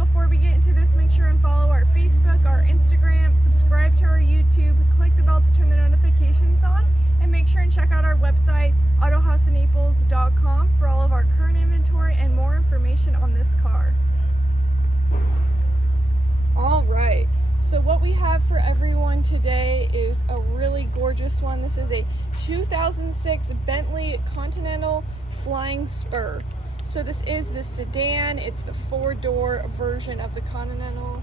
before we get into this, make sure and follow our Facebook, our Instagram, subscribe to our YouTube, click the bell to turn the notifications on, and make sure and check out our website, autohausinaples.com, for all of our current inventory and more information on this car. All right, so what we have for everyone today is a really gorgeous one. This is a 2006 Bentley Continental Flying Spur. So this is the sedan. It's the four-door version of the Continental.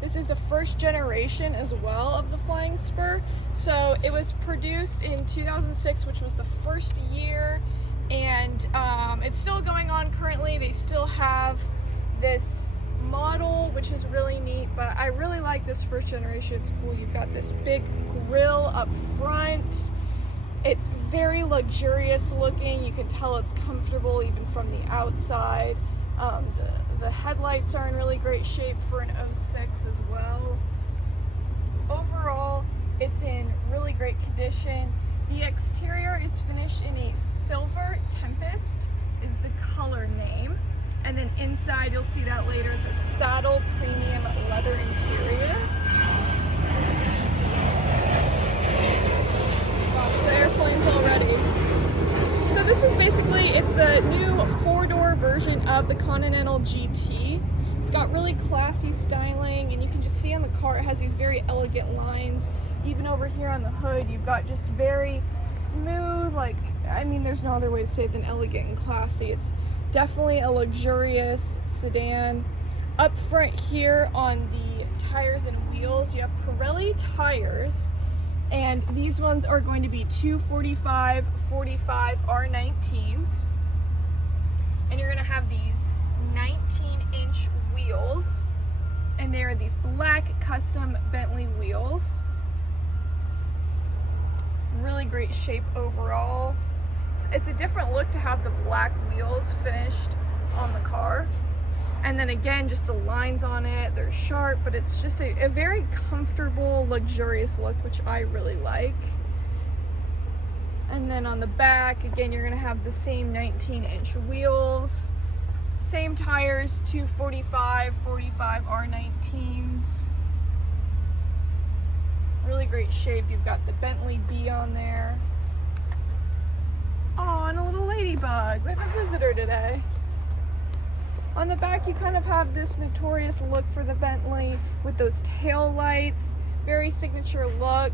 This is the first generation as well of the Flying Spur. So it was produced in 2006, which was the first year, and it's still going on currently. They still have this model, which is really neat, but I really like this first generation. It's cool. You've got this big grille up front. It's very luxurious looking. You can tell it's comfortable even from the outside. The headlights are in really great shape for an 06 as well. Overall, it's in really great condition. The exterior is finished in a silver. Tempest is the color name. And then inside, you'll see that later, it's a saddle premium leather interior. Gosh, the airplane's already. So this is basically, it's the new four-door version of the Continental GT. It's got really classy styling, and you can just see on the car, it has these very elegant lines. Even over here on the hood, you've got just very smooth, like, I mean, there's no other way to say it than elegant and classy. It's definitely a luxurious sedan. Up front here on the tires and wheels, you have Pirelli tires, and these ones are going to be 245/45 R19s, and you're going to have these 19-inch wheels, and they are these black custom Bentley wheels. Really great shape overall. It's a different look to have the black wheels finished on the car. And then again, just the lines on it, they're sharp, but it's just a very comfortable, luxurious look, which I really like. And then on the back, again, you're gonna have the same 19-inch wheels, same tires, 245/45 R19s. Really great shape. You've got the Bentley B on there. Oh, and a little ladybug. We have a visitor today. On the back, you kind of have this notorious look for the Bentley with those tail lights. Very signature look.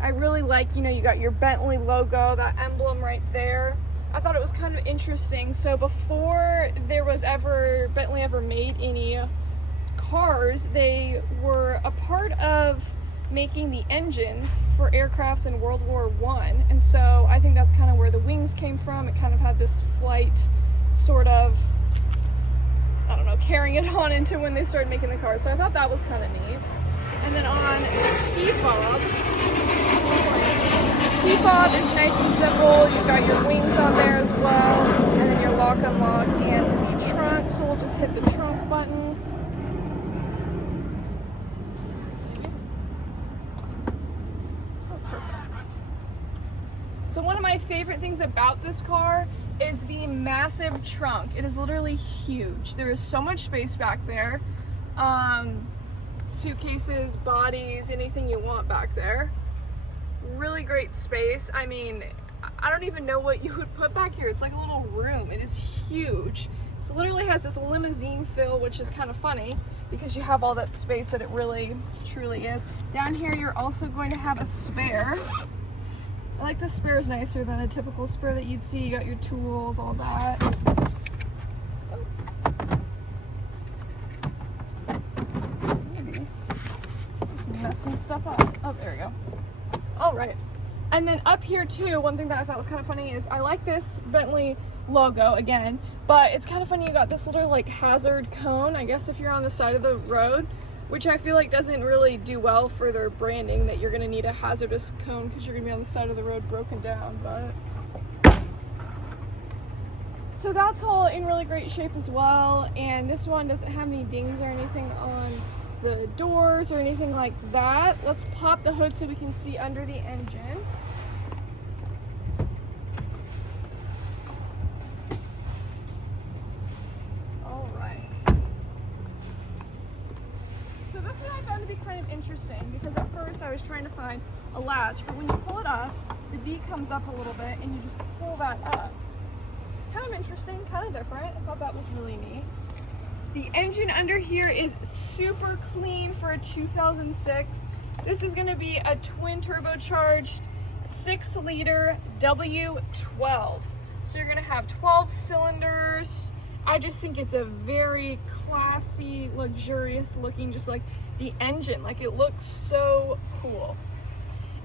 I really like, you got your Bentley logo, that emblem right there. I thought it was kind of interesting. So before there was Bentley ever made any cars, they were a part of making the engines for aircrafts in World War I, and so I think that's kind of where the wings came from. It kind of had this flight sort of, I don't know, carrying it on into when they started making the cars, so I thought that was kind of neat. And then on the key fob is nice and simple. You've got your wings on there as well, and then your lock unlock and the trunk, so we'll just hit the trunk button. So one of my favorite things about this car is the massive trunk. It is literally huge. There is so much space back there. Suitcases, bodies, anything you want back there. Really great space. I mean, I don't even know what you would put back here. It's like a little room. It is huge. It literally has this limousine feel, which is kind of funny because you have all that space that it really, truly is. Down here, you're also going to have a spare. I like the spare is nicer than a typical spare that you'd see. You got your tools, all that. Maybe just messing stuff up. Oh, there we go. All right. And then up here too, one thing that I thought was kind of funny is I like this Bentley logo again, but it's kind of funny. You got this little like hazard cone, I guess if you're on the side of the road, which I feel like doesn't really do well for their branding, that you're going to need a hazardous cone because you're going to be on the side of the road broken down. But so that's all in really great shape as well, and this one doesn't have any dings or anything on the doors or anything like that. Let's pop the hood so we can see under the engine. found to be kind of interesting because at first I was trying to find a latch, but when you pull it up, the V comes up a little bit and you just pull that up. Kind of interesting, kind of different. I thought that was really neat. The engine under here is super clean for a 2006. This is going to be a twin turbocharged 6-liter W12. So you're going to have 12 cylinders. I just think it's a very classy, luxurious looking, just like the engine. Like, it looks so cool.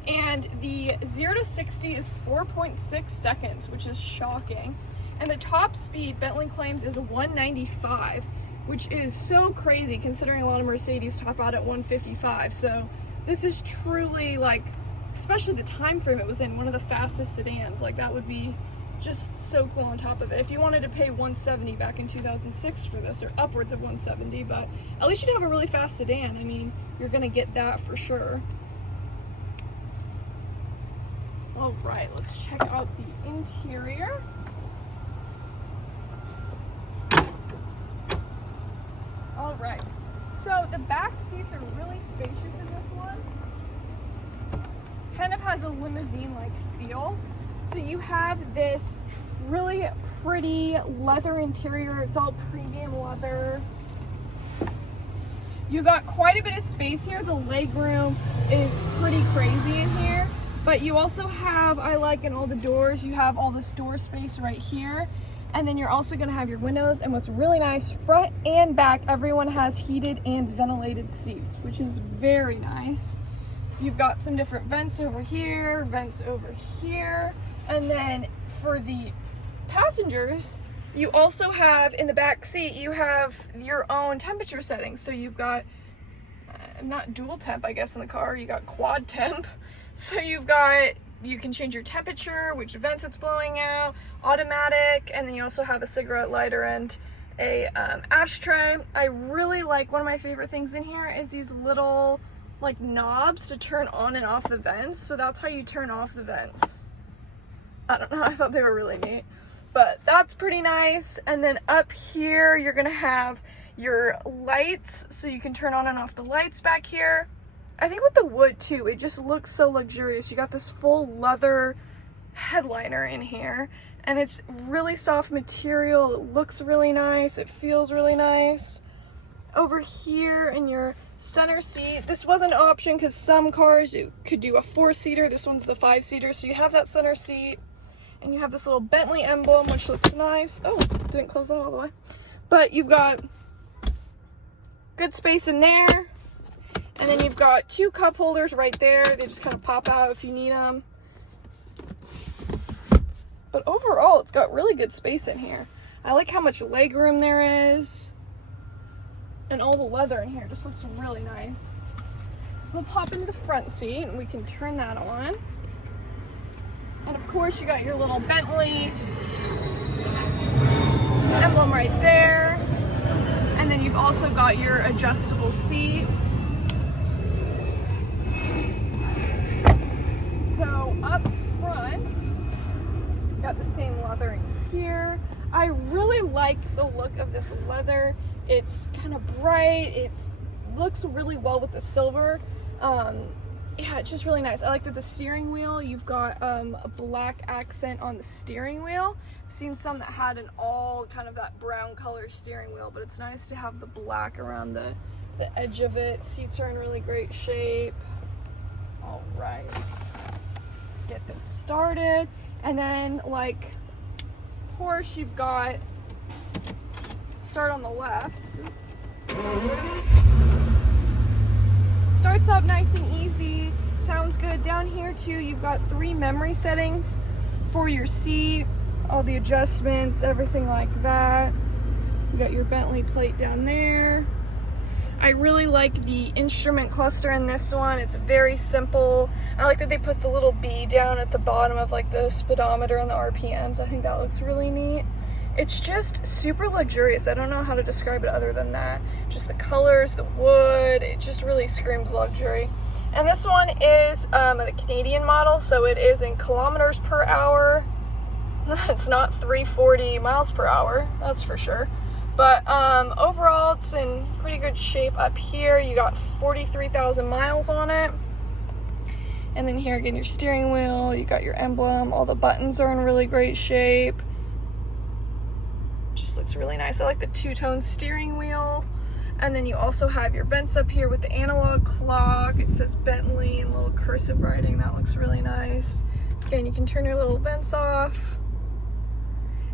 And the 0 to 60 is 4.6 seconds, which is shocking. And the top speed, Bentley claims, is 195, which is so crazy considering a lot of Mercedes top out at 155. So this is truly, like, especially the time frame it was in, one of the fastest sedans. Like, that would be just so cool on top of it. If you wanted to pay 170 back in 2006 for this, or upwards of 170, but at least you'd have a really fast sedan. I mean, you're gonna get that for sure. All right, let's check out the interior. All right, so the back seats are really spacious in this one. Kind of has a limousine-like feel. So you have this really pretty leather interior. It's all premium leather. You got quite a bit of space here. The legroom is pretty crazy in here. But you also have, I like in all the doors, you have all this door space right here. And then you're also gonna have your windows. And what's really nice, front and back, everyone has heated and ventilated seats, which is very nice. You've got some different vents over here, vents over here. And then for the passengers, you also have in the back seat, you have your own temperature settings. So you've got, not dual temp, I guess, in the car, you got quad temp. So you can change your temperature, which vents it's blowing out, automatic, and then you also have a cigarette lighter and a ashtray. I really like, one of my favorite things in here is these little like knobs to turn on and off the vents. So that's how you turn off the vents. I don't know, I thought they were really neat, but that's pretty nice. And then up here, you're gonna have your lights, so you can turn on and off the lights back here. I think with the wood too, it just looks so luxurious. You got this full leather headliner in here, and it's really soft material. It looks really nice. It feels really nice. Over here in your center seat, this was an option because some cars you could do a 4-seater. This one's the 5-seater, so you have that center seat. And you have this little Bentley emblem, which looks nice. Oh, didn't close that all the way. But you've got good space in there. And then you've got 2 cup holders right there. They just kind of pop out if you need them. But overall, it's got really good space in here. I like how much leg room there is. And all the leather in here just looks really nice. So let's hop into the front seat and we can turn that on. And of course, you got your little Bentley emblem right there. And then you've also got your adjustable seat. So up front, got the same leather in here. I really like the look of this leather. It's kind of bright. It looks really well with the silver. Yeah, it's just really nice. I like that the steering wheel, you've got a black accent on the steering wheel. I've seen some that had an all kind of that brown color steering wheel, but it's nice to have the black around the edge of it. Seats are in really great shape. All right, let's get this started. And then like Porsche, you've got, start on the left. Starts up nice and easy, sounds good. Down here too, you've got 3 memory settings for your seat, all the adjustments, everything like that. You got your Bentley plate down there. I really like the instrument cluster in this one. It's very simple. I like that they put the little B down at the bottom of like the speedometer and the RPMs. I think that looks really neat. It's just super luxurious. I don't know how to describe it other than that. Just the colors, the wood, it just really screams luxury. And this one is the Canadian model, so it is in kilometers per hour. It's not 340 miles per hour, that's for sure. But overall, it's in pretty good shape up here. You got 43,000 miles on it. And then here again, your steering wheel, you got your emblem, all the buttons are in really great shape. Just looks really nice. I like the two-tone steering wheel. And then you also have your vents up here with the analog clock. It says Bentley in little cursive writing. That looks really nice. Again, you can turn your little vents off.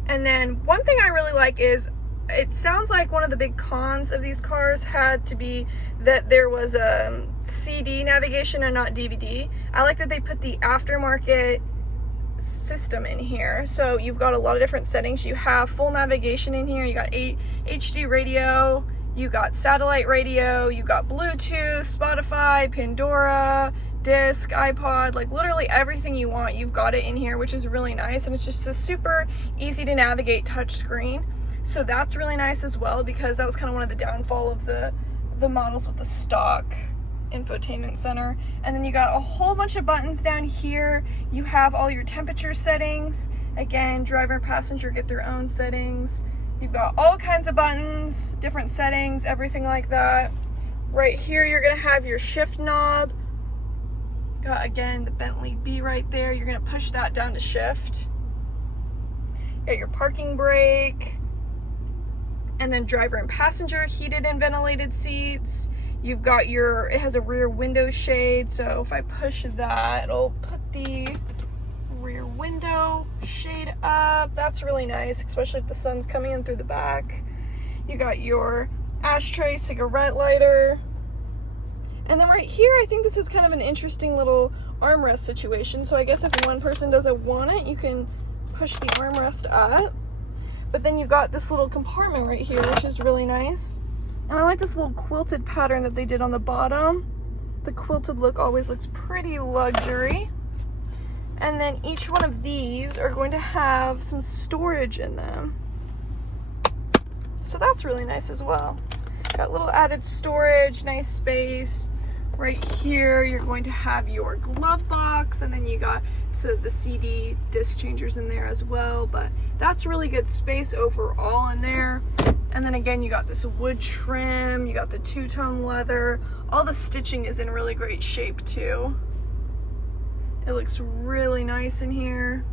And then one thing I really like is, it sounds like one of the big cons of these cars had to be that there was a CD navigation and not DVD. I like that they put the aftermarket system in here. So you've got a lot of different settings. You have full navigation in here. You got HD radio, you got satellite radio, you got Bluetooth, Spotify, Pandora, disc, iPod, like literally everything you want, you've got it in here, which is really nice. And it's just a super easy to navigate touchscreen. So that's really nice as well, because that was kind of one of the downfall of the models with the stock infotainment center. And then you got a whole bunch of buttons down here. You have all your temperature settings. Again, driver and passenger get their own settings. You've got all kinds of buttons, different settings, everything like that. Right here, you're gonna have your shift knob. Got, again, the Bentley B right there. You're gonna push that down to shift. Got your parking brake. And then driver and passenger heated and ventilated seats. You've got your, it has a rear window shade, so if I push that, it'll put the rear window shade up. That's really nice, especially if the sun's coming in through the back. You got your ashtray, cigarette lighter. And then right here, I think this is kind of an interesting little armrest situation. So I guess if one person doesn't want it, you can push the armrest up. But then you've got this little compartment right here, which is really nice. And I like this little quilted pattern that they did on the bottom. The quilted look always looks pretty luxury. And then each one of these are going to have some storage in them. So that's really nice as well. Got little added storage, nice space. Right here, you're going to have your glove box, and then you got the CD disc changers in there as well, but that's really good space overall in there. And then again, you got this wood trim, you got the two-tone leather. All the stitching is in really great shape too. It looks really nice in here.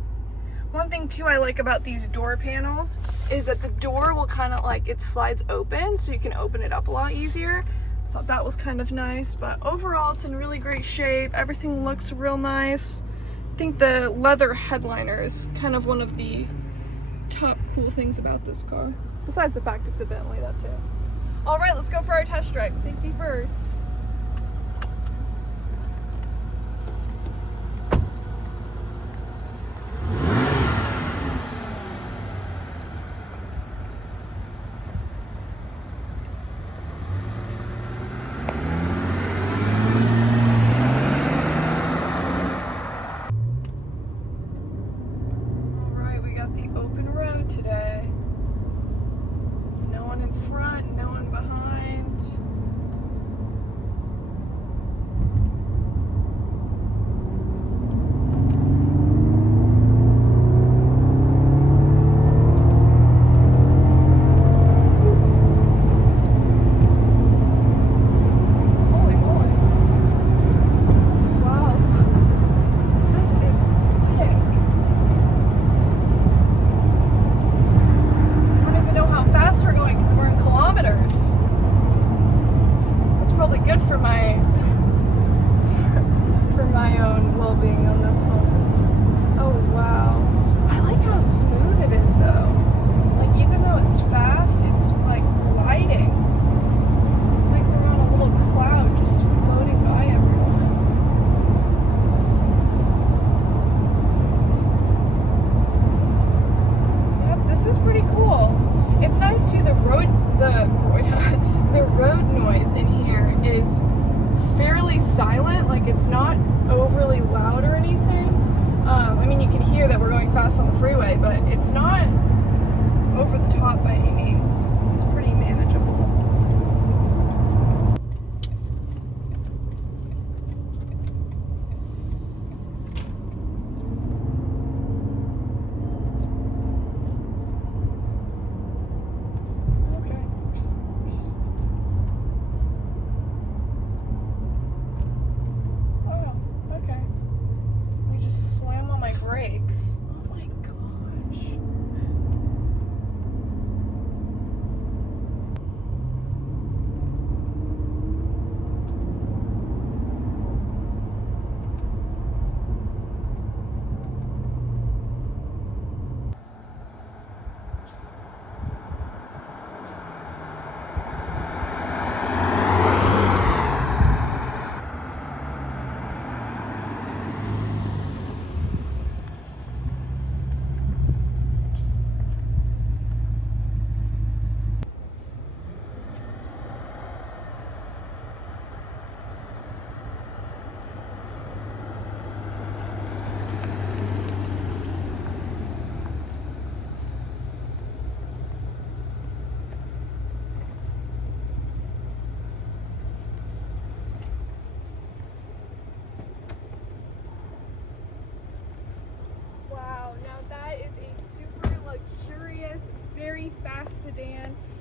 One thing too I like about these door panels is that the door will kind of like, it slides open, so you can open it up a lot easier. Thought that was kind of nice, but overall it's in really great shape. Everything looks real nice. I think the leather headliner is kind of one of the top cool things about this car. Besides the fact it's a Bentley, that too. All right, let's go for our test drive. Safety first. Today. No one in front, no one behind. Holy moly. Wow. This is quick. Fast we're going because we're in kilometers. That's probably good for my own well-being on this one. Oh wow, I like how smooth it is though. Like even though it's fast, it's like gliding. It's like we're on a little cloud just floating by everyone. Yep, this is pretty cool. It's nice too, the road noise in here is fairly silent, like it's not overly loud or anything. I mean, you can hear that we're going fast on the freeway, but it's not over the top by any means. It's pretty manageable.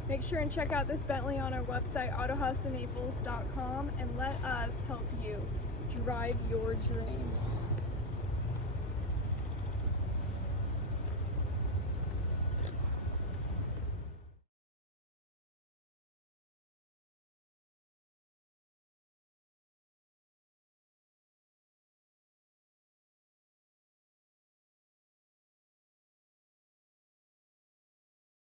Make sure and check out this Bentley on our website, autohausinaples.com, and let us help you drive your dream.